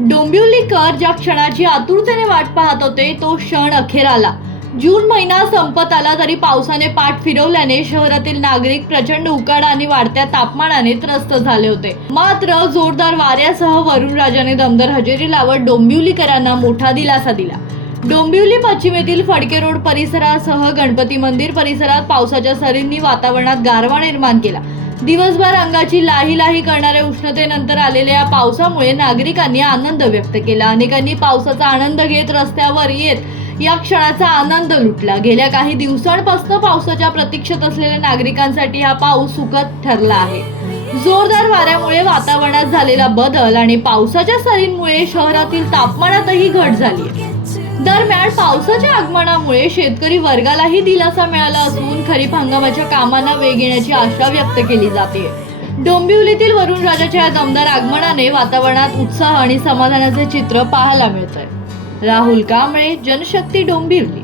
डोंबिवलीकर ज्या क्षणाची आतुरतेने वाट पाहत होते तो क्षण अखेर आला। जून महिना संपत आला तरी पावसाने पाठ फिरवल्याने शहरातील नागरिक प्रचंड उकाडा आणि वाढत्या तापमानाने त्रस्त झाले होते। मात्र जोरदार वाऱ्यासह वरुणराजाने दमदार हजेरी लावत डोंबिवलीकरांना मोठा दिलासा दिला। डोंबिवली पश्चिमेतील फडके रोड परिसरासह गणपती मंदिर परिसरात पावसाच्या सरींनी वातावरणात गारवा निर्माण केला। दिवसभर अंगाची लाही लाही करणाऱ्या उष्णतेनंतर आलेल्या या पावसामुळे नागरिकांनी आनंद व्यक्त केला। अनेकांनी पावसाचा आनंद घेत रस्त्यावर येत या क्षणाचा आनंद लुटला। गेल्या काही दिवसांपासून पावसाच्या प्रतीक्षेत असलेल्या नागरिकांसाठी हा पाऊस सुखद ठरला आहे। जोरदार वाऱ्यामुळे वातावरणात झालेला बदल आणि पावसाच्या सरींमुळे शहरातील तापमानातही घट झाली आहे। दरम्यान पावसाच्या आगमनामुळे शेतकरी वर्गालाही दिलासा मिळाला असून खरीप हंगामाच्या कामांना वेग येण्याची आशा व्यक्त केली जाते। डोंबिवलीतील वरुणराजाच्या या दमदार आगमनाने वातावरणात उत्साह आणि समाधानाचे चित्र पाहायला मिळतंय। राहुल कांबळे, जनशक्ती, डोंबिवली।